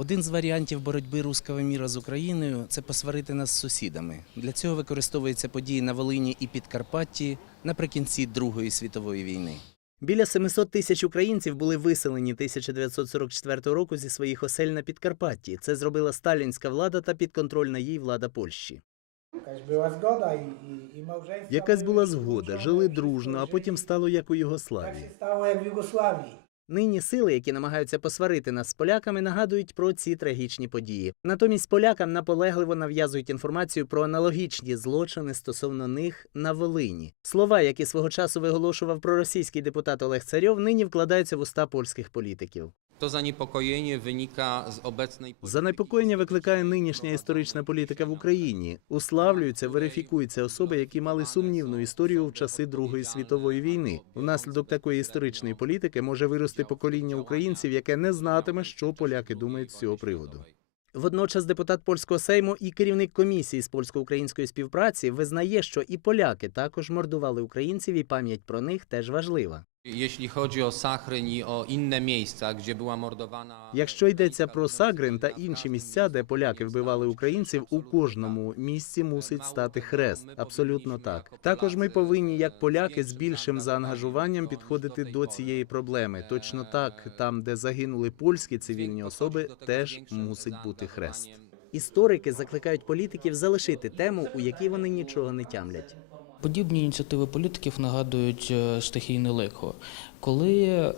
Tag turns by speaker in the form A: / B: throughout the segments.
A: Один з варіантів боротьби руського міра з Україною це посварити нас з сусідами. Для цього використовуються події на Волині і Підкарпатті наприкінці Другої світової війни. Біля 700 тисяч українців були виселені 1944 року зі своїх осель на Підкарпатті. Це зробила сталінська влада та підконтрольна їй влада Польщі. Якась була згода, жили дружно, а потім стало як у
B: Tak
A: Нині сили, які намагаються посварити нас з поляками, нагадують про ці трагічні події. Натомість полякам наполегливо нав'язують інформацію про аналогічні злочини стосовно них на Волині. Слова, які свого часу виголошував проросійський депутат Олег Царьов, нині вкладаються в уста польських політиків.
C: To занепокоєння wynika з обецної
A: Занепокоєння викликає нинішня історична політика в Україні. Уславлюються, верифікуються особи, які мали сумнівну історію в часи Другої світової війни. Внаслідок такої історичної політики може вирости покоління українців, яке не знатиме, що поляки думають з цього приводу. Водночас депутат польського сейму і керівник комісії з польсько-української співпраці визнає, що і поляки також мордували українців, і пам'ять про них теж важлива.
C: Jeśli chodzi o Sachryn i o inne miejsca, gdzie była mordowana.
A: Якщо йдеться про Сагрин та інші місця, де поляки вбивали українців, у кожному місці мусить стати хрест. Абсолютно так. Також ми повинні, як поляки, з більшим заангажуванням підходити до цієї проблеми. Точно так, там, де загинули польські цивільні особи, теж мусить бути хрест. Історики закликають політиків залишити тему, у якій вони нічого не тямлять.
D: Подібні ініціативи політиків нагадують е, стихійне лихо, коли е,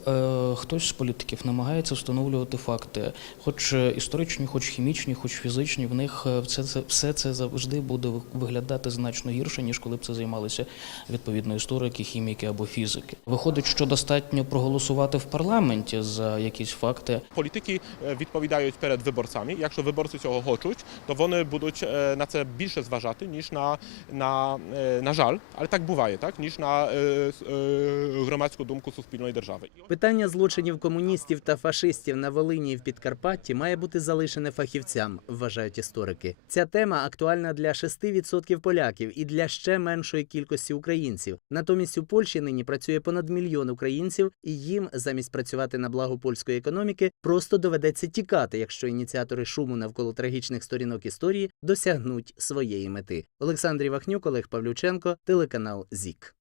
D: хтось з політиків намагається встановлювати факти, хоч е, історичні, хоч хімічні, хоч фізичні, в них е, все це, все це завжди буде ви- виглядати значно гірше, ніж коли б це займалися відповідно історики, хіміки або фізики. Виходить, що достатньо проголосувати в парламенті за якісь факти,
E: Політики відповідають перед виборцями. Якщо виборці цього хочуть, то вони будуть на це більше зважати, ніж на, на, на жаль, але так буває, так, ніж на е, е, громадську думку суспільної держави.
A: Питання злочинів комуністів та фашистів на Волині і в Підкарпатті має бути залишене фахівцям, вважають історики. Ця тема актуальна для 6% поляків і для ще меншої кількості українців. Натомість у Польщі нині працює понад мільйон українців, і їм замість працювати на благо польської економіки просто доведеться тікати, якщо ініціатори шуму навколо трагічних сторінок історії досягнуть своєї мети. Олександр Вахнюк, Олег Павлюченко, телеканал ЗІК.